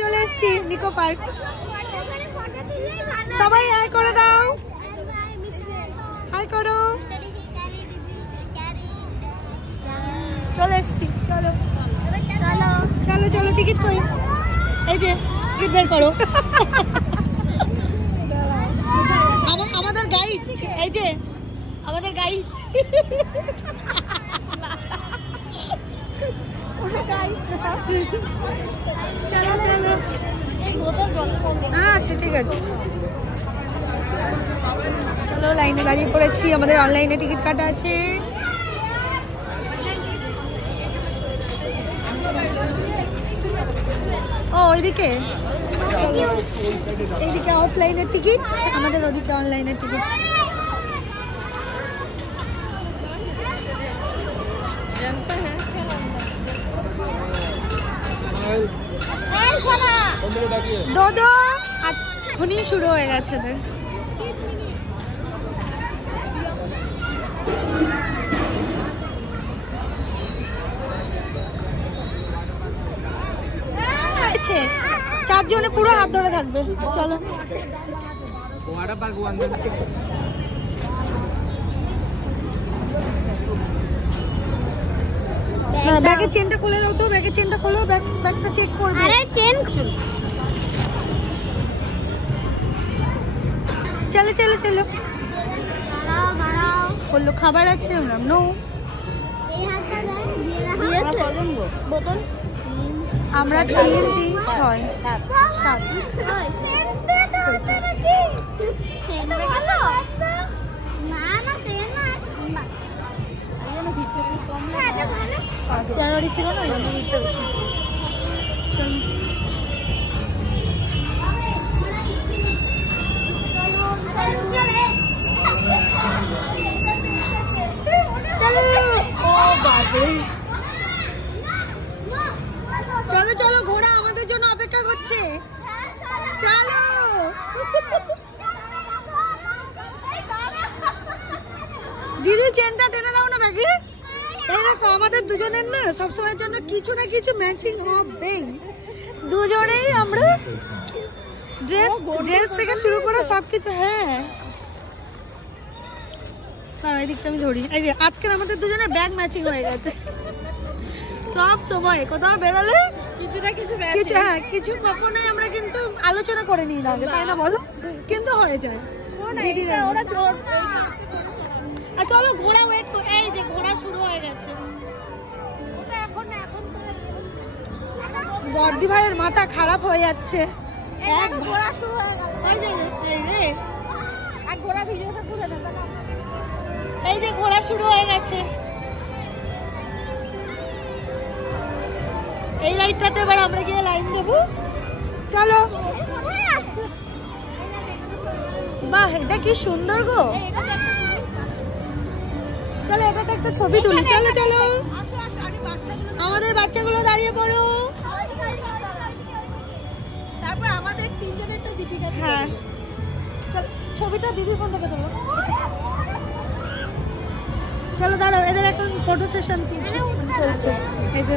চলে এসেছি নিকো পার্ক। সবাই হাই করে দাও, হাই করো। চলে এসেছি, চলো চলো চলো চলো। টিকিট কই? এই যে টিকিট বের করো। আমাদের গাইড, এই যে আমাদের গাইড। চলো চলো, আচ্ছা ঠিক আছে। চলো, লাইনে দাঁড়িয়ে পড়েছি, আমাদের অনলাইনে টিকিট কাটা আছে। ও ওইদিকে, এইদিকে অফলাইনের টিকিট, আমাদের ওদিকে অনলাইনের টিকিট। দোদো এখনই শুরু হয়ে গেছে ওদের। চারজনে পুরো হাত ধরে থাকবে। চলো ব্যাগের চেনটা খুলে দাও তো, ব্যাগের চেনটা খোলো, ব্যাগটা চেক করবে। আরে চেন চলো চলো চলো। বললো খাবার আছে, আমরা নো। বোতল আমরা 3, 3, 6, 7। জানুয়ারি ছিল না, চলো চলো। ঘোড়া আমাদের জন্য অপেক্ষা করছে, চলো। দিদি চেনটা টেনে দাও না ব্যাগে। এই দেখো আমাদের দুজনের না সবসময়ের জন্য কিছু না কিছু ম্যাচিং হবেই। দুজনেই আমরা ড্রেস থেকে শুরু করে সবকিছু। হ্যাঁ হ্যাঁ, এদিকটা আমি ধরি। এই যে আজকের আমাদের দুজনের ব্যাগ ম্যাচিং হয়ে গেছে। সব সময় কোথাও বেরোলে কিছু, হ্যাঁ কিছু কখনোই আমরা কিন্তু আলোচনা করে নিই না আগে, তাই না বলো? কিন্তু হয়ে যায়। চলো ঘোড়া ওয়েট, এই যে ঘোড়া শুরু হয়ে গেছে। বর্দি ভাইয়ের মাথা খারাপ হয়ে যাচ্ছে। এই যে ঘোড়া শুরু হয়ে গেছে। এই লাইনটাতে এবার আমরা গিয়ে লাইন দেবো। চলো। বাহ, এটা কি সুন্দর গো। চলো এটাতে একটা ছবি তুলি। চলো চলো, আমাদের বাচ্চাগুলো দাঁড়িয়ে পড়ো। তারপর আমাদের তিনজনেরটা দীপিকা। হ্যাঁ ছবিটা দিদির ফোন থেকে তুলো। চলো দাঁড়াও, এদের এখন ফটো সেশন চলছে। এই যে